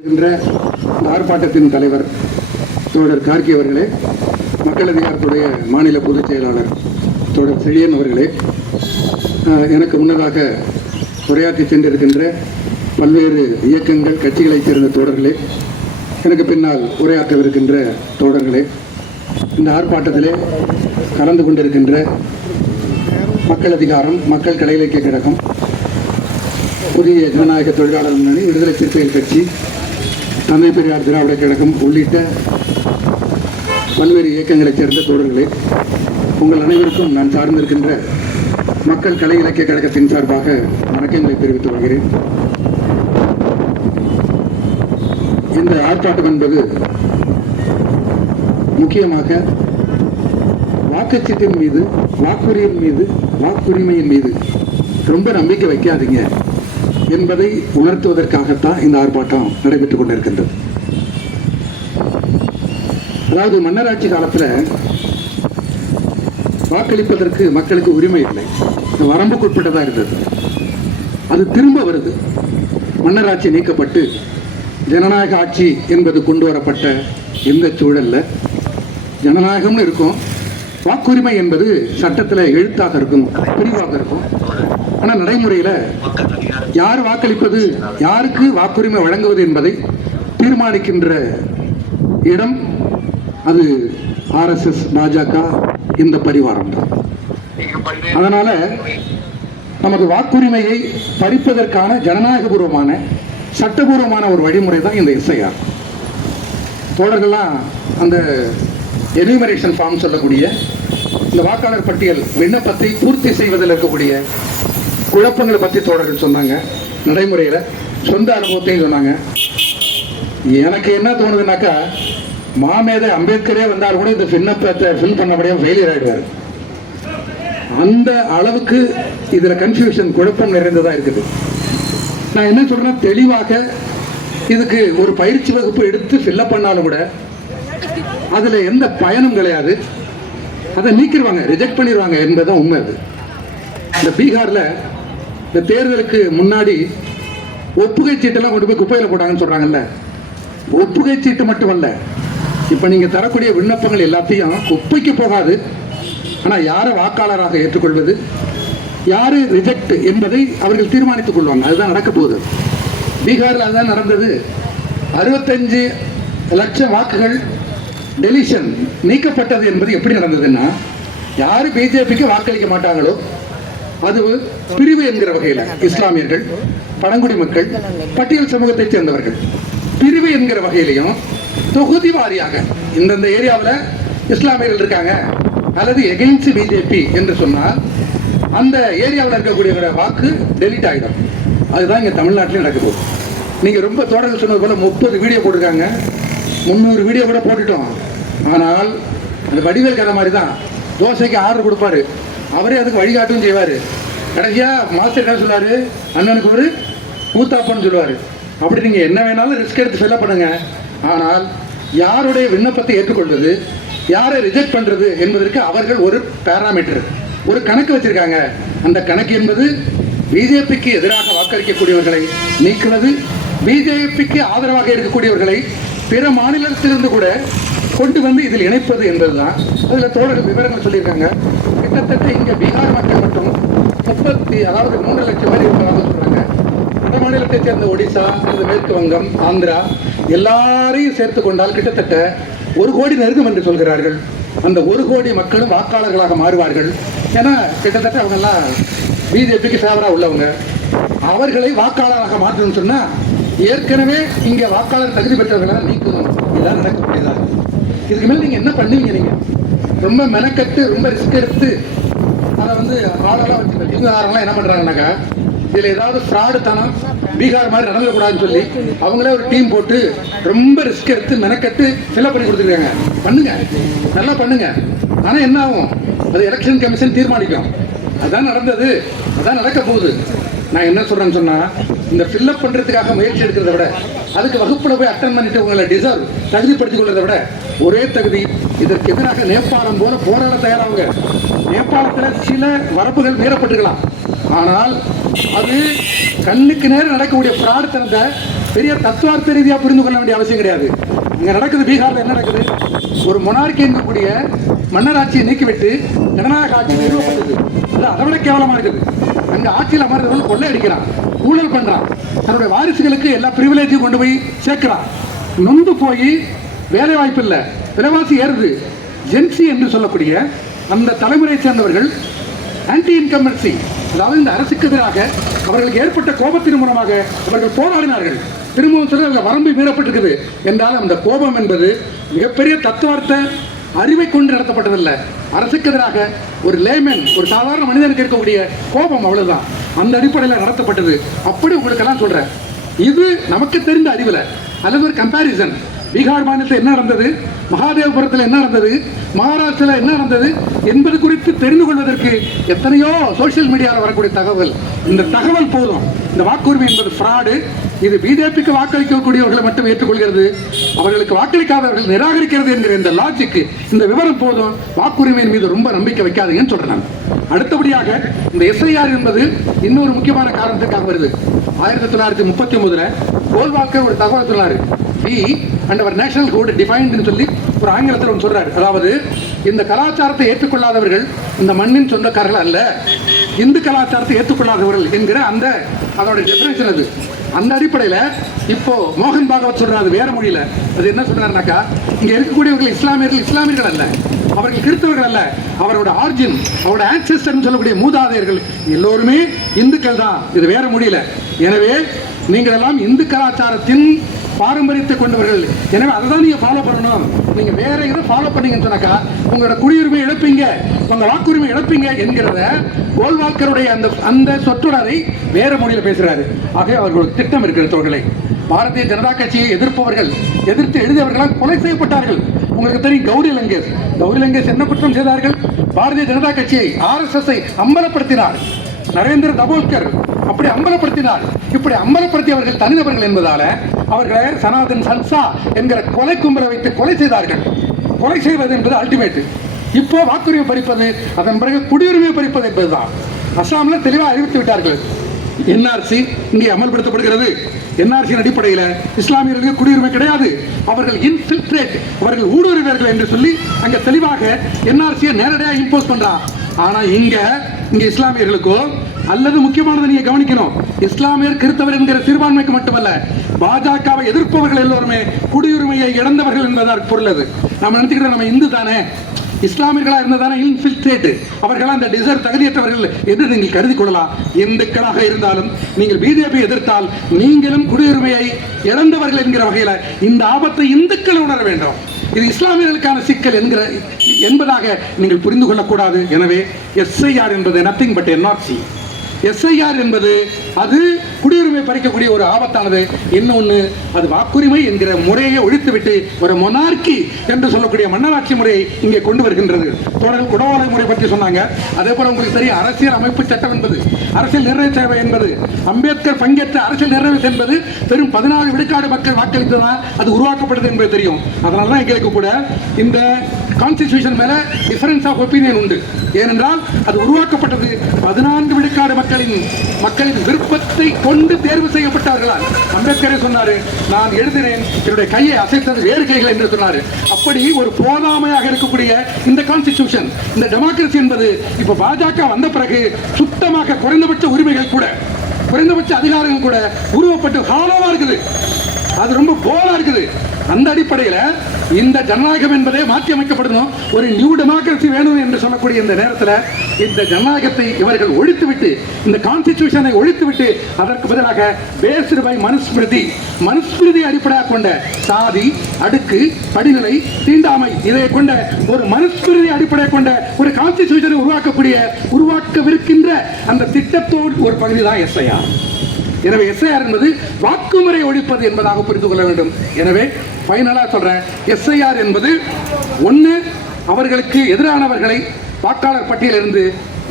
இந்த ஆர்ப்பாட்டத்தின் தலைவர் தோழர் கார்கி அவர்களே மக்கள் அதிகாரத்துடைய மாநில பொதுச் செயலாளர் தோழர் செழியன் அவர்களே எனக்கு முன்னதாக உரையாற்றி சென்றிருக்கின்ற பல்வேறு இயக்கங்கள் கட்சிகளைச் சேர்ந்த தோழர்களே எனக்கு பின்னால் உரையாற்றவிருக்கின்ற தோழர்களே இந்த ஆர்ப்பாட்டத்திலே கலந்து கொண்டிருக்கின்ற மக்கள் அதிகாரம் மக்கள் கலை இலக்கிய கழகம் புதிய ஜனநாயக தொழிலாளர் முன்னணி விடுதலை சிறுத்தைகள் கட்சி தந்தை பெரியார் திராவிட கழகம் உள்ளிட்ட பல்வேறு இயக்கங்களைச் சேர்ந்த தோழர்களே உங்கள் அனைவருக்கும் நான் சார்ந்திருக்கின்ற மக்கள் கலை இலக்கிய கழகத்தின் சார்பாக வணக்கங்களை தெரிவித்துக் கொள்கிறேன். இந்த ஆர்ப்பாட்டம் என்பது முக்கியமாக வாக்குச்சீட்டின் மீது வாக்குரியின் மீது வாக்குரிமையின் மீது ரொம்ப நம்பிக்கை வைக்காதீங்க. என்பதை உணர்த்துவதற்காகத்தான் இந்த ஆர்ப்பாட்டம் நடைபெற்றுக் கொண்டிருக்கின்றது. அதாவது மன்னராட்சி காலத்துல வாக்களிப்பதற்கு மக்களுக்கு உரிமை இல்லை. வரம்புக்குட்பட்டதாக இருந்தது. அது திரும்ப வருது. மன்னராட்சி நீக்கப்பட்டு ஜனநாயக ஆட்சி என்பது கொண்டு வரப்பட்ட இந்த சூழல்ல? ஜனநாயகம்னு இருக்கும். வாக்குரிமை என்பது சட்டத்தில் எழுத்தாக இருக்கும் பிரிவாக இருக்கும். ஆனா நடைமுறையில யார் வாக்களிப்பது யாருக்கு வாக்குரிமை வழங்குவது என்பதை தீர்மானிக்கின்ற இடம் அது ஆர்எஸ்எஸ் பாஜக இந்த பரிவாரம் தான் அதனால நமது வாக்குரிமையை பறிப்பதற்கான ஜனநாயகபூர்வமான சட்டபூர்வமான ஒரு வழிமுறை தான் இந்த எஸ்ஐஆர் தோழர்கள்லாம் அந்த எனிமரேஷன் ஃபார்ம் சொல்லக்கூடிய இந்த வாக்காளர் பட்டியல் விண்ணப்பத்தை பூர்த்தி செய்வதில் இருக்கக்கூடிய குழப்பங்களை பற்றி தோழர்கள் சொன்னாங்க நடைமுறையில் சொந்த அனுபவத்தையும் சொன்னாங்க. எனக்கு என்ன தோணுதுனாக்கா மாமேதை அம்பேத்கரே வந்தால் கூட இந்த விண்ணப்பத்தை ஃபில் பண்ணபடியாக ஃபெயிலியர் ஆகிடுவார் அந்த அளவுக்கு இதில் கன்ஃபியூஷன் குழப்பம் நிறைந்ததாக இருக்குது. நான் என்ன சொல்கிறேன்னா தெளிவாக இதுக்கு ஒரு பயிற்சி வகுப்பு எடுத்து ஃபில்லப் பண்ணாலும் கூட அதில் எந்த பயனும் கிடையாது. அதை நீக்கிடுவாங்க ரிஜெக்ட் பண்ணிடுவாங்க என்பதுதான் உண்மை அது. இந்த பீகாரில் இந்த தேர்தலுக்கு முன்னாடி ஒப்புகை சீட்டெல்லாம் கொண்டு போய் குப்பையில் போட்டாங்கன்னு சொல்கிறாங்கல்ல ஒப்புகை சீட்டு மட்டுமல்ல. இப்போ நீங்கள் தரக்கூடிய விண்ணப்பங்கள் எல்லாத்தையும் குப்பைக்கு போகாது. ஆனால் யாரை வாக்காளராக ஏற்றுக்கொள்வது? யார் ரிஜெக்ட் என்பதை அவர்கள் தீர்மானித்துக் கொள்வாங்க. அதுதான் நடக்க போகுது. பீகாரில் அதுதான் நடந்தது. அறுபத்தஞ்சு லட்சம் வாக்குகள் டெலிஷன் நீக்கப்பட்டது என்பது எப்படி நடந்ததுன்னா யார் பிஜேபிக்கு வாக்களிக்க மாட்டாங்களோ அது பிரிவு என்கிற வகையில் இஸ்லாமியர்கள் பழங்குடி மக்கள் பட்டியல் சமூகத்தைச் சேர்ந்தவர்கள். பிரிவு என்கிற வகையிலையும் தொகுதி வாரியாக இந்தந்த ஏரியாவில் இஸ்லாமியர்கள் இருக்காங்க. அல்லது எகெயின்ஸ்ட் பிஜேபி என்று சொன்னால் அந்த ஏரியாவில் இருக்கக்கூடிய வாக்கு டெலிட் ஆகிடும் அதுதான் இங்கே தமிழ்நாட்டில் நடக்க போகுது. நீங்கள் ரொம்ப தொடர்ந்து சொன்னது போல் முப்பது வீடியோ போட்டிருக்காங்க. முந்நூறு வீடியோ கூட போட்டுட்டோம். ஆனால் அந்த வடிவேல் கதை மாதிரி தான் தோசைக்கு ஆர்டர் கொடுப்பாரு. அவரே அதுக்கு வழிகாட்டும் செய்வார். கடைசியாக மாஸ்டர் என்ன சொல்லுவார் அண்ணனுக்கு ஒரு கூத்தாப்பன்னு சொல்லுவார். அப்படி நீங்கள் என்ன வேணாலும் ரிஸ்க் எடுத்து ஃபில்அப் பண்ணுங்க. ஆனால் யாருடைய விண்ணப்பத்தை ஏற்றுக்கொள்வது யாரை ரிஜெக்ட் பண்ணுறது என்பதற்கு அவர்கள் ஒரு பேராமீட்டர் ஒரு கணக்கு வச்சுருக்காங்க. அந்த கணக்கு என்பது பிஜேபிக்கு எதிராக வாக்களிக்கக்கூடியவர்களை நீக்குவது பிஜேபிக்கு ஆதரவாக இருக்கக்கூடியவர்களை பிற மாநிலத்திலிருந்து கூட கொண்டு வந்து இதில் இணைப்பது என்பதுதான். அதில் தோழர்கள் விவரங்கள் சொல்லியிருக்காங்க. கிட்டத்தட்ட இங்கே பீகார் மக்கள் மட்டும் முப்பத்தி அதாவது மூன்று லட்சம் பேர் இருப்பதாக சொல்கிறாங்க வட மாநிலத்தைச் சேர்ந்த ஒடிசா அல்லது மேற்கு வங்கம் ஆந்திரா எல்லாரையும் சேர்த்து கொண்டால் கிட்டத்தட்ட ஒரு கோடி நெருங்கும் என்று சொல்கிறார்கள். அந்த ஒரு கோடி மக்களும் வாக்காளர்களாக மாறுவார்கள். ஏன்னா கிட்டத்தட்ட அவங்கெல்லாம் பிஜேபிக்கு ஃபேவராக உள்ளவங்க. அவர்களை வாக்காளராக மாற்றணும்னு சொன்னால் ஏற்கனவே இங்கே வாக்காளர் தகுதி பெற்றவர்களாக நீக்கணும் இதான் நடக்கக்கூடியதாக இருக்கு. இதுக்கு மேலே நீங்கள் என்ன பண்ணுவீங்க நீங்கள் ரொம்ப மெனக்கட்டு ரொம்ப ரிஸ்க் எடுத்து அதை வந்து ஆளெல்லாம் வச்சு திமுககாரங்களாம் என்ன பண்ணுறாங்கனாக்கா இதில் ஏதாவது ஃப்ராடு தனம் பீகார் மாதிரி நடந்துடக்கூடாதுன்னு சொல்லி அவங்களே ஒரு டீம் போட்டு ரொம்ப ரிஸ்க் எடுத்து மெனக்கட்டு ஃபில்அப் பண்ணி கொடுத்துருக்காங்க. பண்ணுங்க. நல்லா பண்ணுங்க. ஆனால் என்ன ஆகும்? அது எலெக்ஷன் கமிஷன் தீர்மானிக்கும். அதான் நடந்தது. அதான் நடக்க போகுது. நான் என்ன சொல்றேன்னு சொன்னா இந்த ஃபில்லப் பண்றதுக்காக முயற்சி எடுக்கிறத விட அதுக்கு வகுப்புல போய் அட்டன் பண்ணிட்டு உங்களை டிசர்வ் தகுதிப்படுத்திக் கொள்றதை விட ஒரே தகுதி இதற்கு எதிராக நேபாளம் போல போராட தயாராகுங்க நேபாளத்துல சில வரப்புகள் மீறப்பட்டுக்கலாம் ஆனால் அது கண்ணுக்கு நேரம் நடக்கக்கூடிய பிரார்த்தனத்தை பெரிய தத்துவார்த்த ரீதியாக புரிந்து கொள்ள வேண்டிய அவசியம் கிடையாது. இங்கே நடக்குது பீகாரில் என்ன நடக்குது? ஒரு மொனார்க்கி என்கக்கூடிய மன்னராட்சியை நீக்கிவிட்டு ஜனநாயக ஆட்சி நிறுவப்பட்டது. அது அதை விட கேவலமாக இருக்குது அங்க ஆட்சியில் அமர்ந்தவர்கள் கொள்ளை அடிக்கிறான் ஊழல் பண்றான். தன்னுடைய வாரிசுகளுக்கு எல்லா பிரிவிலேஜையும் கொண்டு போய் சேர்க்கிறான். நொந்து போய் வேலை வாய்ப்பு இல்லை விலைவாசி ஏறுது. ஜென்சி என்று சொல்லக்கூடிய அந்த தலைமுறையை சேர்ந்தவர்கள் ஆன்டி இன்கம்பன்சி அதாவது இந்த அரசுக்கு எதிராக அவர்களுக்கு ஏற்பட்ட கோபத்தின் மூலமாக அவர்கள் போராடினார்கள். திரும்பவும் சொல்ல வரம்பு மீறப்பட்டிருக்குது. என்றால் அந்த கோபம் என்பது மிகப்பெரிய தத்துவார்த்த அறிவை கொண்டு நடத்தப்பட்டதில்லை. அரசுக்கு எதிராக ஒரு லேமன் ஒரு சாதாரண மனிதனுக்கு இருக்கக்கூடிய கோபம் அவ்வளவுதான். அந்த அடிப்படையில் நடத்தப்பட்டது. அப்படி உங்களுக்கெல்லாம் சொல்கிறேன் இது நமக்கு தெரிந்த அறிவில். அல்லது ஒரு கம்பேரிசன் பீகார் மாநிலத்தில் என்ன நடந்தது? மகாதேவபுரத்தில் என்ன நடந்தது? மகாராஷ்டிராவில் என்ன நடந்தது? என்பது குறித்து தெரிந்து கொள்வதற்கு எத்தனையோ சோஷியல் மீடியாவில் வரக்கூடிய தகவல். இந்த தகவல் போதும். இந்த வாக்குரிமை என்பது ஃப்ராடு இது பிஜேபிக்கு வாக்களிக்கக்கூடியவர்களை மட்டும் ஏற்றுக்கொள்கிறது. அவர்களுக்கு வாக்களிக்காதவர்கள் நிராகரிக்கிறது என்கிற இந்த லாஜிக்கு இந்த விவரம் போதும். வாக்குரிமையின் மீது ரொம்ப நம்பிக்கை வைக்காதீங்கன்னு சொல்றேன் அடுத்தபடியாக இந்த எஸ்ஐஆர் என்பது இன்னொரு முக்கியமான காரணத்துக்காக வருது. ஆயிரத்தி தொள்ளாயிரத்தி முப்பத்தி ஒன்பதுல கோல்வாக்கர் ஒரு தகவல் சொன்னாரு. We and our national code டிஃபைன்ட்னு சொல்லி ஒரு ஆங்கிலத்தில் ஒன்று சொல்கிறார் அதாவது இந்த கலாச்சாரத்தை ஏற்றுக்கொள்ளாதவர்கள் இந்த மண்ணின் சொந்தக்காரர்கள் அல்ல. இந்து கலாச்சாரத்தை ஏற்றுக்கொள்ளாதவர்கள் என்கிற அந்த அதோட டெஃபினேஷன் அது. அந்த அடிப்படையில் இப்போ மோகன் பாகவத் சொல்கிறார் அது வேற மொழியில. அது என்ன சொல்கிறாருனாக்கா இங்கே இருக்கக்கூடியவர்கள் இஸ்லாமியர்கள் இஸ்லாமியர்கள் அல்ல. அவர்கள் கிறிஸ்தவர்கள் அல்ல. அவரோட ஆர்ஜின் அவரோட ஆன்செஸ்டர்னு சொல்லக்கூடிய மூதாதையர்கள் எல்லோருமே இந்துக்கள் தான் இது வேற மொழியில. எனவே நீங்கள் எல்லாம் இந்து கலாச்சாரத்தின் பாரம்பரியத்தை கொண்டவர்கள். எனவே அதை தான் நீங்கள் ஃபாலோ பண்ணணும். நீங்கள் வேற எதை ஃபாலோ பண்ணீங்கன்னு சொன்னாக்கா உங்களோட குடியுரிமை இழப்பீங்க. உங்க வாக்குரிமை இழப்பீங்க என்கிறத கோல்வாக்கருடைய அந்த அந்த சொற்றொடரை வேற மொழியில் பேசுகிறாரு ஆகவே அவர்களுக்கு திட்டம் இருக்கிற தோழர்களே. பாரதிய ஜனதா கட்சியை எதிர்ப்பவர்கள் எதிர்த்து எழுதியவர்களால் கொலை செய்யப்பட்டார்கள். உங்களுக்கு தெரியும் கௌரி லங்கேஷ். கௌரி லங்கேஷ் என்ன குற்றம் செய்தார்கள்? பாரதிய ஜனதா கட்சியை ஆர்எஸ்எஸ்ஐ அம்பலப்படுத்தினார். நரேந்திர தபோல்கர் அப்படி அம்பலப்படுத்தினார். இப்படி அம்பலப்படுத்தியவர்கள் தனிநபர்கள் என்பதால அவர்களை சனாதன் சன்சா என்கிற கொலை கும்பலை வைத்து கொலை செய்தார்கள். கொலை செய்வது என்பது அல்டிமேட் இப்போ வாக்குரிமை பறிப்பது அதன் பிறகு குடியுரிமை பறிப்பது என்பதுதான். அஸ்ஸாமில் தெளிவாக அறிவித்து விட்டார்கள். என்ஆர்சி இங்கே அமல்படுத்தப்படுகிறது. என்ஆர்சியின் அடிப்படையில் இஸ்லாமியர்களுக்கு குடியுரிமை கிடையாது. அவர்கள் இன்ஃபில்ட்ரேட் அவர்கள் ஊடுருவியர்கள் என்று சொல்லி அங்கே தெளிவாக என்ஆர்சியை நேரடியாக இம்போஸ் பண்ணுறான் ஆனால் இங்கே இங்கே இஸ்லாமியர்களுக்கோ அல்லது முக்கியமானதை நீங்க கவனிக்கணும். இஸ்லாமியர் கிறிஸ்தவர் என்கிற சிறுபான்மைக்கு மட்டுமல்ல பாஜகவை எதிர்ப்பவர்கள் எல்லோருமே குடியுரிமையை இழந்தவர்கள் என்பதற்கு பொருள் அது நம்ம நினைச்சுக்கிறோம் நம்ம இந்து தானே. இஸ்லாமியர்களா இருந்ததான இன்ஃபில்ட்ரேட் அவர்கள் அந்த டிசர்வ் தகுதியற்றவர்கள் என்று நீங்கள் கருதி கொள்ளலாம். இந்துக்களாக இருந்தாலும் நீங்கள் பிஜேபி எதிர்த்தால் நீங்களும் குடியுரிமையை இழந்தவர்கள் என்கிற வகையில் இந்த ஆபத்தை இந்துக்கள் உணர வேண்டும். இது இஸ்லாமியர்களுக்கான சிக்கல் என்கிற என்பதாக நீங்கள் புரிந்து கொள்ளக்கூடாது. எனவே எஸ்ஐஆர் என்பது நத்திங் பட் என்ஆர்சி எஸ்ஐஆர் என்பது அது குடியுரிமை பறிக்கக்கூடிய ஒரு ஆபத்தானது. இன்னொன்று அது வாக்குரிமை என்கிற முறையை ஒழித்துவிட்டு ஒரு மொனார்கி என்று சொல்லக்கூடிய மன்னராட்சி முறையை இங்கே கொண்டு வருகின்றது. தொடர்கள் குடவாளை முறை பற்றி சொன்னாங்க. அதே போல உங்களுக்கு தெரியும் அரசியல் அமைப்பு சட்டம் என்பது அரசியல் நிர்ணய சேவை என்பது அம்பேத்கர் பங்கேற்ற அரசியல் நிறைவேற்று என்பது வெறும் பதினாலு விழுக்காடு மக்கள் வாக்களித்ததான் அது உருவாக்கப்பட்டது என்பது தெரியும். அதனால தான் எங்களுக்கு கூட இந்த கான்ஸ்டிடியூஷன் மேல டிஃபரன்ஸ் ஆஃப் ஒப்பீனியன் உண்டு. ஏனென்றால் அது உருவாக்கப்பட்டது பதினான்கு விழுக்காடு மக்களின் மக்களின் விருப்பத்தை கொண்டு தேர்வு செய்யப்பட்டார்களால் அம்பேத்கரே சொன்னாரு நான் எழுதினேன் என்னுடைய கையை அசைத்தது வேறு கைகள் என்று சொன்னாரு. அப்படி ஒரு போதாமையாக இருக்கக்கூடிய இந்த கான்ஸ்டிடியூஷன் இந்த டெமோக்ரஸி என்பது இப்ப பாஜக வந்த பிறகு சுத்தமாக குறைந்தபட்ச உரிமைகள் கூட குறைந்தபட்ச அதிகாரங்கள் கூட உருவப்பட்டு ஹாலோவா இருக்குது. அது ரொம்ப கோலா இருக்குது. அந்த அடிப்படையில் இந்த ஜனநாயகம் என்பதே மாற்றி அமைக்கப்படணும். ஒரு நியூ டெமோக்ரஸி வேணும் என்று சொல்லக்கூடிய இந்த நேரத்தில் இந்த ஜனநாயகத்தை இவர்கள் ஒழித்துவிட்டு இந்த கான்ஸ்டிடியூஷனை ஒழித்துவிட்டு அதற்கு பதிலாக பேஸ்டு பை மனுஸ்மிருதி. மனுஸ்மிருதி அடிப்படையாக கொண்ட சாதி அடுக்கு படிநிலை தீண்டாமை இதை கொண்ட ஒரு மனுஸ்மிருதி அடிப்படையாக கொண்ட ஒரு கான்ஸ்டிடியூஷனை உருவாக்கக்கூடிய உருவாக்கவிருக்கின்ற அந்த திட்டத்தோடு ஒரு பகுதி தான் எஸ்ஐஆர் எனவே எஸ்ஐஆர் என்பது வாக்குமுறை ஒழிப்பது என்பதாக புரிந்து கொள்ள வேண்டும். எனவே ஃபைனலாக சொல்றேன். எஸ்ஐஆர் என்பது ஒன்று அவர்களுக்கு எதிரானவர்களை வாக்காளர் பட்டியலிருந்து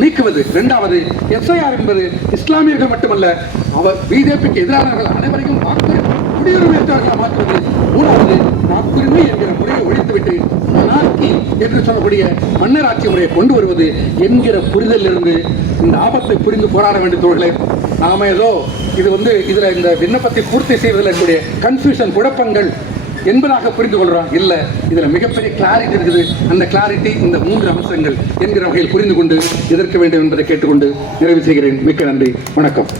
நீக்குவது. இரண்டாவது எஸ்ஐஆர் என்பது இஸ்லாமியர்கள் மட்டுமல்ல அவர் பிஜேபிக்கு எதிரானவர்கள் அனைவரையும் வாக்கு குடியுரிமையற்றவர்களாக மாற்றுவது. மூணாவது வாக்குரிமை என்கிற முறையை ஒழித்துவிட்டு மனார்கி என்று சொல்லக்கூடிய மன்னராட்சி முறையை கொண்டு வருவது என்கிற புரிதலிலிருந்து இந்த ஆபத்தை புரிந்து போராட வேண்டும் தோழர்களே. நாம ஏதோ இது வந்து இதில் இந்த விண்ணப்பத்தை பூர்த்தி செய்வதில் இருக்கக்கூடிய கன்ஃபியூஷன் குழப்பங்கள் என்பதாக புரிந்து கொள்கிறோம் இல்லை இதில் மிகப்பெரிய கிளாரிட்டி இருக்குது. அந்த கிளாரிட்டி இந்த மூன்று அம்சங்கள் என்கிற வகையில் புரிந்து கொண்டு எதிர்க்க வேண்டும் என்பதை கேட்டுக்கொண்டு நிறைவு செய்கிறேன். மிக்க நன்றி. வணக்கம்.